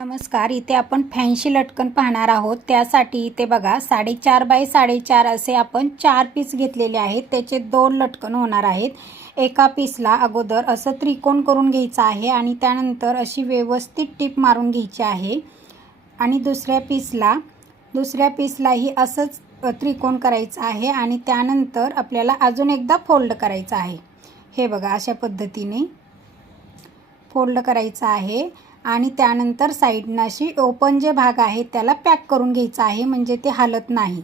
नमस्कार. इथे आपण फॅन्सी लटकन पाहणार आहोत. त्यासाठी इथे बघा 4.5 बाय 4.5 असे आपण 4 पीस घेतलेले आहेत. त्याचे 2 लटकन होणार आहेत. एका पीसला अगोदर असं त्रिकोण करून घ्यायचं आहे आणि त्यानंतर अशी व्यवस्थित टिप मारून घ्यायची आहे आणि दुसऱ्या पीसलाही असंच त्रिकोण करायचं आहे आणि त्यानंतर आपल्याला अजून एकदा फोल्ड करायचं आहे. हे बघा अशा पद्धतीने फोल्ड करायचं आहे आणि त्यानंतर साइडनं अशी ओपन जे भाग आहे त्याला पॅक करून घ्यायचा आहे, म्हणजे ते हलत नाही.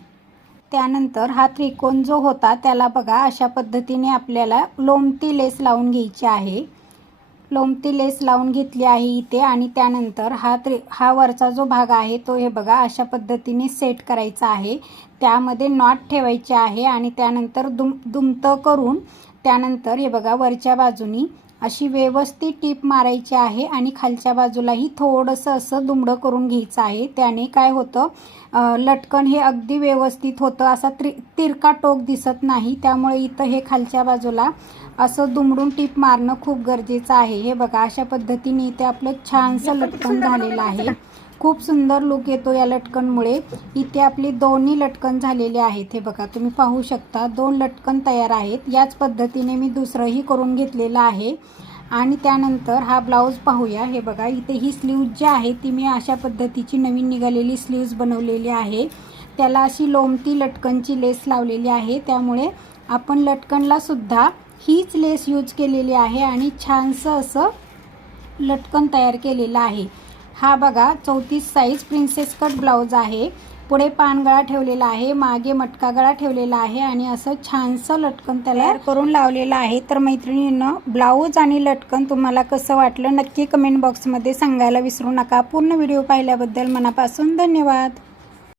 त्यानंतर हा त्रिकोण जो होता त्याला बघा अशा पद्धतीने आपल्याला लोमती लेस लावून घ्यायची आहे. लोमती लेस लावून घेतली आहे इथे आणि त्यानंतर हा वरचा जो भाग आहे तो हे बघा अशा पद्धतीने सेट करायचा आहे. त्यामध्ये नॉट ठेवायचे आहे आणि त्यानंतर दुमतं करून त्यानंतर हे बघा वरच्या बाजूनी अशी व्यवस्थित टीप मारायची आहे आणि खालच्या बाजूलाही थोडंसं असं दुमडं करून घ्यायचं आहे. त्याने काय होतं, लटकन हे अगदी व्यवस्थित होतं, असा तिरका टोक दिसत नाही. त्यामुळे इथं हे खालच्या बाजूला असं दुमडून टीप मारणं खूप गरजेचं आहे. हे बघा अशा पद्धतीने इथे आपलं छानसं लटकन झालेलं आहे. खूप सुंदर लुक येतो या लटकनमुळे. इथे आपली दोन्ही लटकन झालेले आहेत. हे बघा तुम्ही पाहू शकता 2 लटकन तयार आहेत. याच पद्धतीने मी दुसरंही करून घेतलेलं आहे आणि त्यानंतर हा ब्लाऊज पाहूया. हे बघा इथे ही स्लीव्ज जी आहे ती मी अशा पद्धतीची नवीन निघालेली स्लीव्ज बनवलेली आहे. त्याला अशी लोमती लटकनची लेस लावलेली आहे. त्यामुळे आपण लटकनला सुद्धा हीच लेस यूज केलेली आहे आणि छानसं असं लटकन तयार केलेलं आहे. हा बघा 34 साईज प्रिन्सेस कट ब्लाऊज आहे. पुढे पानगळा ठेवलेला आहे, मागे मटका गळा ठेवलेला आहे आणि असं छानसं लटकन तयार करून लावलेलं आहे. तर मैत्रिणींनो, ब्लाऊज आणि लटकन तुम्हाला कसं वाटलं नक्की कमेंट बॉक्समध्ये सांगायला विसरू नका. पूर्ण व्हिडिओ पाहिल्याबद्दल मनापासून धन्यवाद.